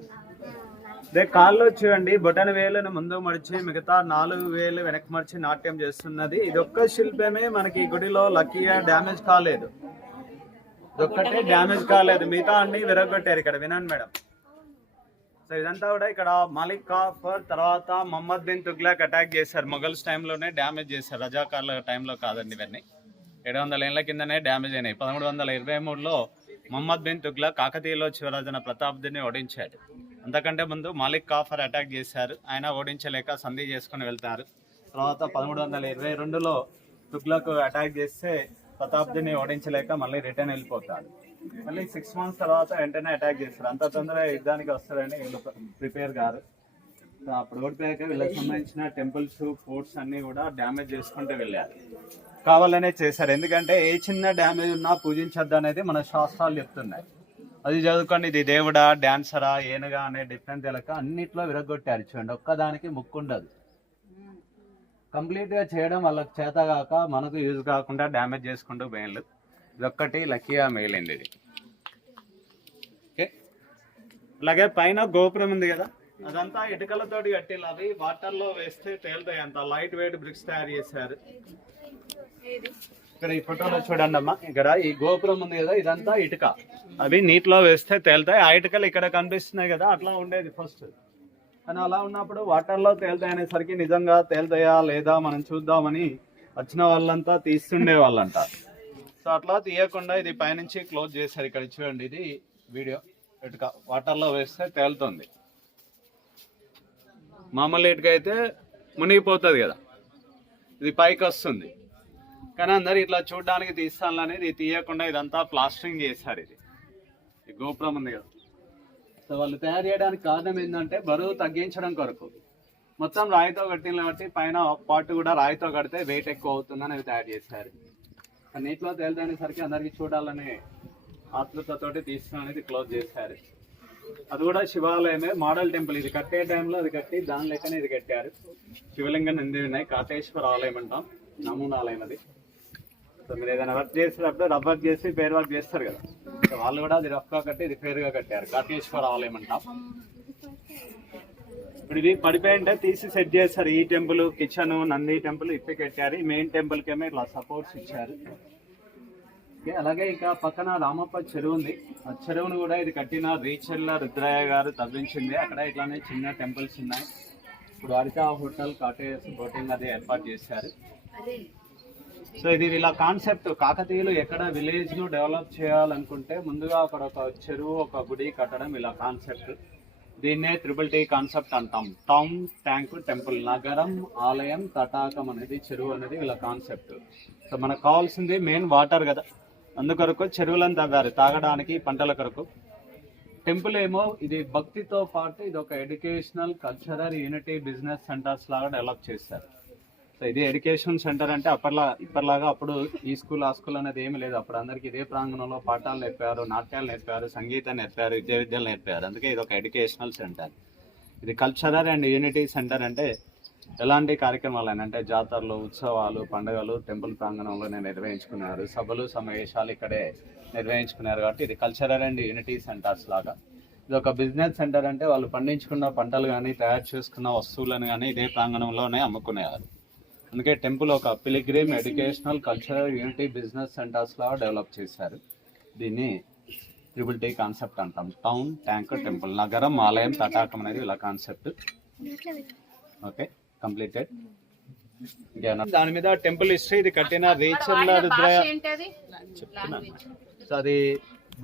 అదే కాళ్ళు చూడండి, బొటన వేలును ముందు మడిచి మిగతా 4 వేలు వెనక్కి మడిచి నాట్యం చేస్తున్నది. ఇది ఒక్క శిల్పమే మనకి గుడిలో లక్కీగా డ్యామేజ్ కాలేదు, ఇదొక్కటే డ్యామేజ్ కాలేదు, మిగతా అన్ని విరగొట్టారు. ఇక్కడ వినండి మేడం. సో ఇదంతా కూడా ఇక్కడ మాలిక్ కాఫర్ తర్వాత మొహమ్మద్ బిన్ తుగ్లక్ అటాక్ చేశారు. మొఘల్స్ టైంలోనే డ్యామేజ్ చేశారు, రజాకార్ల టైంలో కాదండి. ఇవన్నీ 700 ఏళ్ల కిందనే డ్యామేజ్ అయినాయి. 1323లో మొహమ్మద్ బిన్ తుగ్లక్ కాకతీయలో చివరాజన ప్రతాప్దిని ఓడించాడు. అంతకంటే ముందు మాలిక్ కాఫర్ అటాక్ చేశారు, ఆయన ఓడించలేక సంధి చేసుకుని వెళ్తారు. తర్వాత 1322లో తుగ్లక్ అటాక్ చేస్తే ప్రతాప్దిని ఓడించలేక మళ్ళీ రిటర్న్ వెళ్ళిపోతాడు. మళ్ళీ 6 months తర్వాత వెంటనే అటాక్ చేస్తారు. అంత తొందరగా యుద్ధానికి వస్తారని వీళ్ళు ప్రిపేర్ కాదు. అప్పుడు ఓడిపోయాక వీళ్ళకి సంబంధించిన టెంపుల్స్ ఫోర్ట్స్ అన్ని కూడా డ్యామేజ్ చేసుకుంటూ వెళ్ళారు, కావాలనే చేశారు. ఎందుకంటే ఏ చిన్న డ్యామేజ్ ఉన్నా పూజించద్దు అనేది మన శాస్త్రాలు చెప్తున్నాయి. అది చదువుకోండి. ఇది దేవుడా డాన్సరా ఏనుగా అనే డిఫరెంట్ తెలక అన్నిట్లో విరగొట్టారు చూడండి. ఒక్కదానికి ముక్కు ఉండదు. కంప్లీట్గా చేయడం వాళ్ళకి చేత కాక మనకు యూజ్ కాకుండా డ్యామేజ్ చేసుకుంటూ పోయిన్లు. ఇదొక్కటి లక్కీగా మిగిలింది ఇది. ఓకే, అలాగే పైన గోపురం ఉంది కదా, అదంతా ఇటుకలతోటి కట్టిలు. అవి వాటర్లో వేస్తే తేలుతాయి, అంత లైట్ వెయిట్ బ్రిక్స్ తయారు చేశారు. ఇక్కడ ఈ ఫోటోలో చూడండి అమ్మా, ఇక్కడ ఈ గోపురం ఉంది కదా, ఇదంతా ఇటుక. అవి నీటిలో వేస్తే తేలుతాయి. ఆ ఇటుకలు ఇక్కడ కనిపిస్తున్నాయి కదా, అట్లా ఉండేది ఫస్ట్. కానీ అలా ఉన్నప్పుడు వాటర్లో తేలుతాయి అనేసరికి నిజంగా తేలుతాయా లేదా మనం చూద్దామని వచ్చిన వాళ్ళంతా తీస్తుండే వాళ్ళంట. సో అట్లా తీయకుండా ఇది పైనుంచి క్లోజ్ చేశారు. ఇక్కడ చూడండి, ఇది వీడియో. ఇటుక వాటర్లో వేస్తే తేలుతుంది. మామూలు ఇటుక అయితే మునిగిపోతుంది కదా, ఇది పైకి వస్తుంది. కానీ అందరు ఇట్లా చూడడానికి తీస్తాననేది తీయకుండా ఇదంతా ప్లాస్టరింగ్ చేశారు. ఇది ఈ గోపురం ఉంది కదా, సో వాళ్ళు తయారు చేయడానికి కారణం ఏంటంటే బరువు తగ్గించడం కొరకు. మొత్తం రాయితో కట్టిన కాబట్టి పైన పార్ట్ కూడా రాయితో కడితే వెయిట్ ఎక్కువ అవుతుందని అవి తయారు చేశారు. నీటిలో తేలితేసరికి అందరికి చూడాలనే ఆతృతతోటి తీసుకోవడానికి క్లోజ్ చేశారు. అది కూడా శివాలయమే, మోడల్ టెంపుల్. ఇది కట్టే టైంలో అది కట్టి దాని లెక్కనే ఇది కట్టారు. శివలింగం నంది వినాయక్ కాటేశ్వర ఆలయం అంటాం, నమూనాలయం అది. సో మీరు ఏదైనా వర్క్ చేసేటప్పుడు రఫ్ వర్క్ చేసి పేరు వర్క్ చేస్తారు కదా, సో వాళ్ళు కూడా అది రఫ్గా కట్టి ఇది పేరుగా కట్టారు, కాటేశ్వర ఆలయం అంటాం. ఇప్పుడు ఇది పడిపోయింటే తీసి సెట్ చేస్తారు. ఈ టెంపుల్ కిచెన్ నంది టెంపుల్ ఇప్పి కట్టారు. ఈ మెయిన్ టెంపుల్ కేమో ఇట్లా సపోర్ట్స్ ఇచ్చారు. అలాగే ఇక పక్కన రామప్ప చెరువు ఉంది. ఆ చెరువును కూడా ఇది కట్టిన రీచెల్ల రుద్రయ్య గారు తవ్వించింది. అక్కడ ఇట్లానే చిన్న టెంపుల్స్ ఉన్నాయి. ఇప్పుడు హరిత హోటల్ కాటేజ్ బోటింగ్ అది ఏర్పాటు చేశారు. సో ఇది ఇలా కాన్సెప్ట్. కాకతీయులు ఎక్కడ విలేజ్ ను డెవలప్ చేయాలనుకుంటే ముందుగా అక్కడ ఒక చెరువు ఒక గుడి కట్టడం ఇలా కాన్సెప్ట్. దీన్నే త్రిబుల్ T కాన్సెప్ట్ అంటాం. టౌన్, ట్యాంక్, టెంపుల్, నగరం, ఆలయం, తటాకం అనేది చెరువు అనేది ఇలా కాన్సెప్ట్. సో మనకు కావాల్సింది మెయిన్ వాటర్ కదా, అందుకొరకు చెరువులను తవ్వారు తాగడానికి, పంటల కొరకు. టెంపుల్ ఏమో ఇది భక్తితో పాటు ఇది ఒక educational, cultural, unity, business centres లాగా డెవలప్ చేశారు. సో ఇది ఎడ్యుకేషన్ సెంటర్ అంటే ఇప్పటిలాగా అప్పుడు ఈ స్కూల్ ఆ స్కూల్ అనేది ఏమి లేదు. అప్పుడు అందరికి ఇదే ప్రాంగణంలో పాఠాలు నేర్పారు, నాట్యాలు నేర్పారు, సంగీతం నేర్పారు, విద్యలు నేర్పారు. అందుకే ఇది ఒక ఎడ్యుకేషనల్ సెంటర్. ఇది కల్చరల్ అండ్ యూనిటీ సెంటర్ అంటే ఎలాంటి కార్యక్రమాలు అంటే జాతరలు, ఉత్సవాలు, పండుగలు టెంపుల్ ప్రాంగణంలోనే నిర్వహించుకున్నారు. సభలు, సమావేశాలు ఇక్కడే నిర్వహించుకున్నారు. కాబట్టి ఇది కల్చరల్ అండ్ యూనిటీ సెంటర్స్ లాగా. ఇది ఒక బిజినెస్ సెంటర్ అంటే వాళ్ళు పండించుకున్న పంటలు కానీ తయారు చేసుకున్న వస్తువులను కానీ ఇదే ప్రాంగణంలోనే అమ్ముకునేవారు. అందుకే టెంపుల్ ఒక pilgrim, educational, cultural, unity, business centres లాగా డెవలప్ చేశారు. దీన్ని త్రిబుల్ T కాన్సెప్ట్ అంటాం. టౌన్, ట్యాంక్, టెంపుల్, నగరం, ఆలయం, తటాకం అనేది ఇలా కాన్సెప్ట్. Okay, completed. దాని మీద టెంపుల్ హిస్టరీ. ఇది కట్టిన రీచెల్ల రుద్రయ్య. సో అది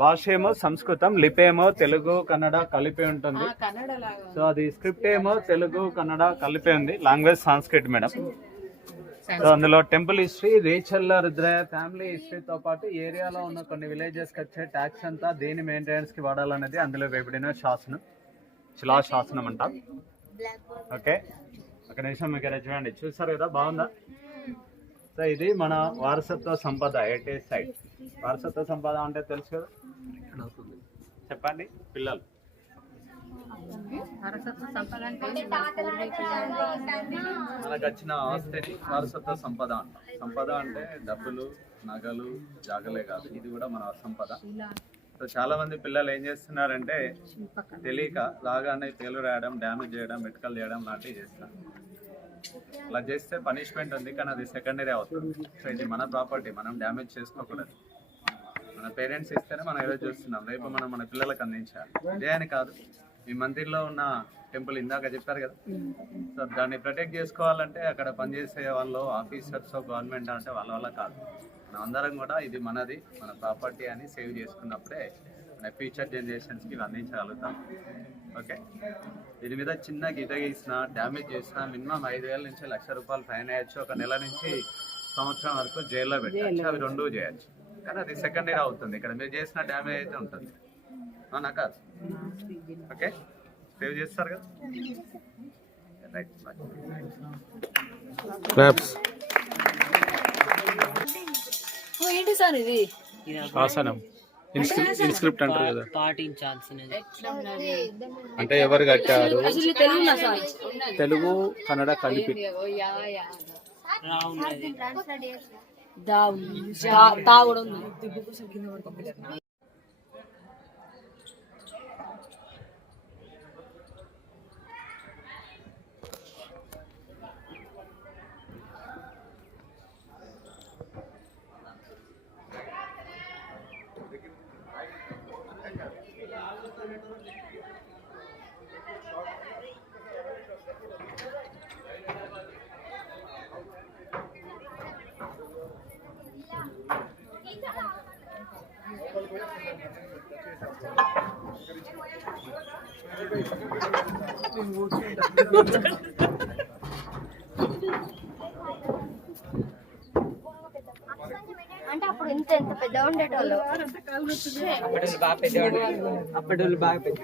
భాష ఏమో సంస్కృతం, లిపేమో తెలుగు, కన్నడ కలిపి ఉంటుంది. సో అది స్క్రిప్ట్ ఏమో తెలుగు, కన్నడ కలిపి ఉంది. Language Sanskrit madam. సో అందులో టెంపుల్ హిస్టరీ, రీచెల్ల రుద్రయ్య ఫ్యామిలీ హిస్టరీతో పాటు ఏరియాలో ఉన్న కొన్ని విలేజెస్కి వచ్చే ట్యాక్స్ అంతా దేని మెయింటెనెన్స్కి వాడాలనేది అందులో వేయబడిన శాసనం, శిలాశాసనం అంటాం. ఓకే, ఒక నిమిషం మీకు చూడండి, చూస్తారు కదా, బాగుందా? సో ఇది మన వారసత్వ సంపద హెరిటేజ్ సైట్. వారసత్వ సంపద అంటే తెలుసు కదా, చెప్పండి పిల్లలు. మనకు వచ్చిన ఆస్తిని వారసత్వ సంపద అంటాం. సంపద అంటే డబ్బులు, నగలు, జాగలే కాదు, ఇది కూడా మన సంపద. సో చాలా మంది పిల్లలు ఏం చేస్తున్నారంటే తెలియక లాగానే పేలు రాయడం, డ్యామేజ్ చేయడం, మెటకల్ చేయడం లాంటివి చేస్తున్నారు. అలా చేస్తే పనిష్మెంట్ ఉంది, కానీ అది సెకండరీ అవుతుంది. సో ఇది మన ప్రాపర్టీ, మనం డ్యామేజ్ చేసుకోకూడదు. మన పేరెంట్స్ ఇస్తేనే మనం ఏదో చూస్తున్నాం, రేపు మనం మన పిల్లలకు అందించాలి. ఇదే అని కాదు, మీ మందిర్లో ఉన్న టెంపుల్ ఇందాక చెప్పారు కదా, సో దాన్ని ప్రొటెక్ట్ చేసుకోవాలంటే అక్కడ పనిచేసే వాళ్ళు, ఆఫీసర్స్, గవర్నమెంట్ అంటే వాళ్ళ వల్ల కాదు. మనం అందరం కూడా ఇది మనది, మన ప్రాపర్టీ అని సేవ్ చేసుకున్నప్పుడే మన ఫ్యూచర్ జనరేషన్స్కి ఇవి అందించగలుగుతాం. ఓకే, దీని మీద చిన్న గీత గీసిన, డ్యామేజ్ చేసిన మినిమం 5,000 నుంచి 1,00,000 రూపాయలు ఫైన్ అయ్యచ్చు, 1 నెల నుంచి సంవత్సరం వరకు జైల్లో పెట్టచ్చు. అవి రెండూ చేయొచ్చు, కానీ అది సెకండరీ అవుతుంది. ఇక్కడ మీరు చేసిన డ్యామేజ్ అయితే ఉంటుంది, అవునా కాదు? ఓకే, సేవ్ చేస్తారు కదా, రైట్. ఏంటి సార్ ఇది? ఆసనం ఇన్స్క్రిప్ట్ అంటారు కదా, పాటించాల్సినది అంటే ఎవరు కట్టారు, అసలు తెలుగునా సార్? తెలుగు కన్నడ కలిపి. రావున్నది దా కూడా ఉంది. అంటే అప్పుడు ఇంత ఎంత పెద్ద ఉండేటోళ్ళు. అప్పటి బాగా పెద్ద.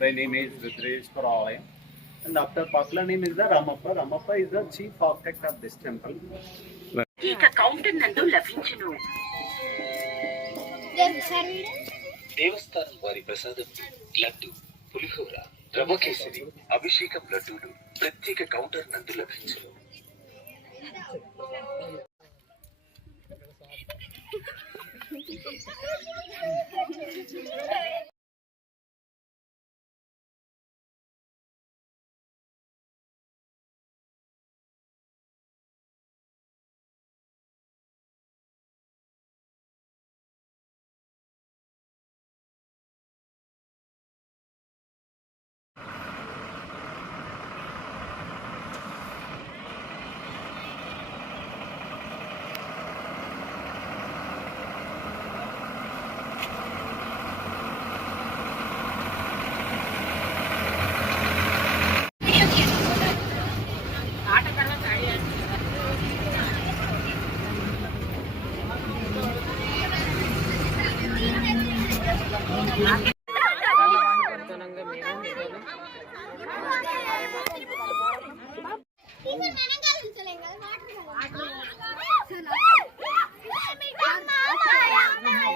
The name is Rudraeshwara Alayam, and Dr. Pakla name is the Ramappa. Ramappa is the chief architect of this temple. దేవస్థానం వారి ప్రసాదం లడ్డు, పులిహోర, ద్రవకేసరి, అభిషేకం లడ్డూలు ప్రత్యేక కౌంటర్ నందు లభించును.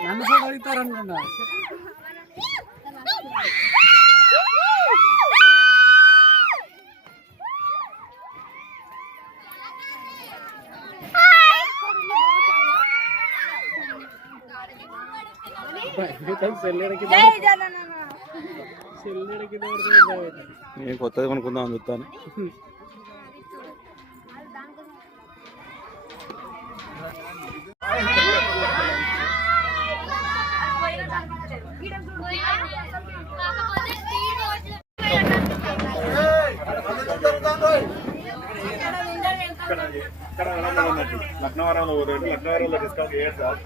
నన్ను కూడా అడుగుతారనుకున్నా. నేను కొత్తది కొనుక్కుందాం అని చెప్తాను. లక్నవరంలో పోతే లక్నవరంలో డిస్కౌంట్ చేయరు సార్.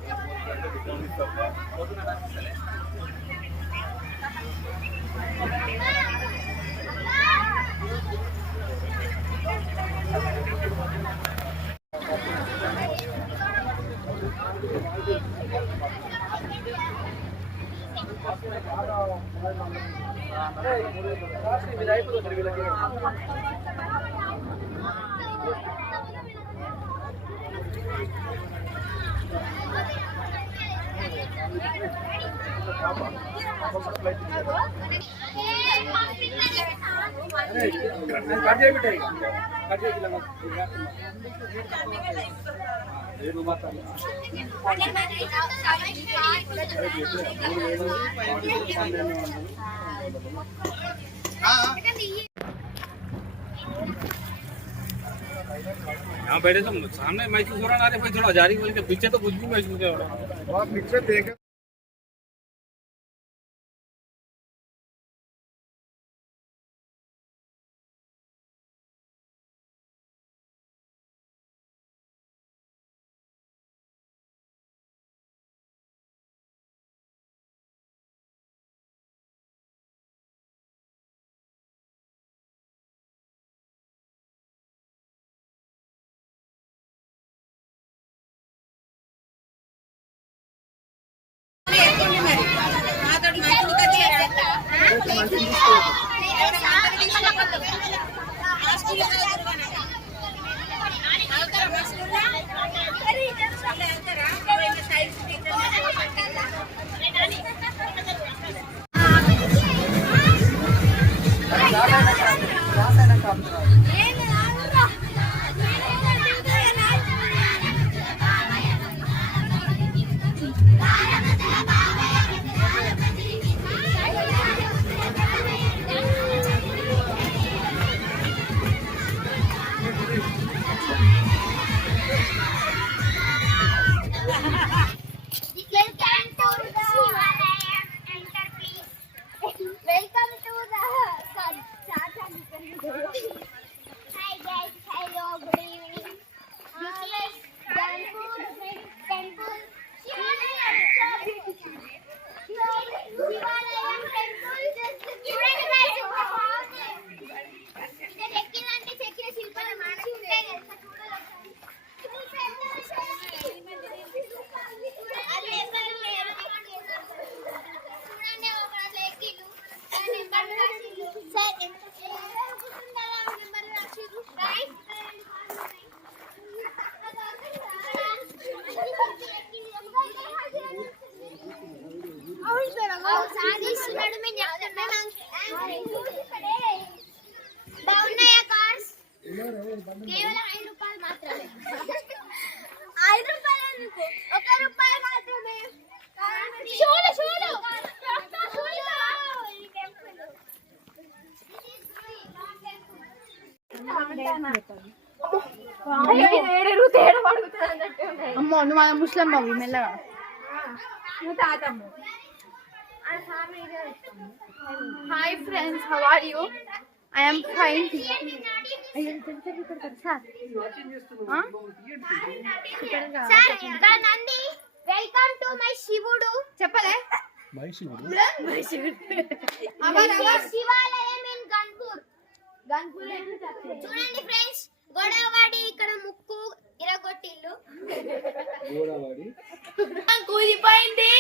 కట్ చేయబెట్టాయి కట్ చేసి यहाँ बैठे तो सामने महसूस हो रहा है भाई थोड़ा जारी बोल के पीछे तो कुछ भी महसूस नहीं हो रहा। आप पिक्चर देख బాగున్నాయా కార్స్? కేవలం 5 రూపాయలు మాత్రమే. 5 రూపాయలు ఎందుకు? 1 రూపాయి మాత్రమే. చూడు చూడు అమ్మో నువ్వు మన ముస్లిం బాబు మెల్లగా hi friends how are you I am fine welcome to my శివుడు చెప్పలే శివాలయం ఇన్ గన్పూర్. చూడండి ఫ్రెండ్స్, గొడవవాడి ఇక్కడ ముక్కు ఇరగొట్టిల్లు కూలిపోయింది.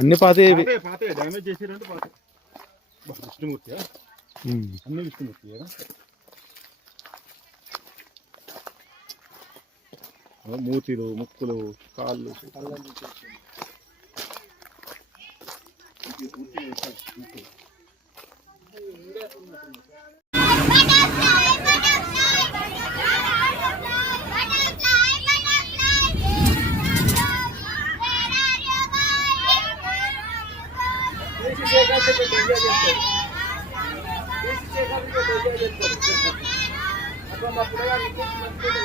అన్ని పాతే పాతే డ్యామేజ్ చేసిరంటే పాతే విష్ణుమూర్తి అన్ని విష్ణుమూర్తి కదా మూతిలు ముక్కులు కాళ్ళు అప్పుడు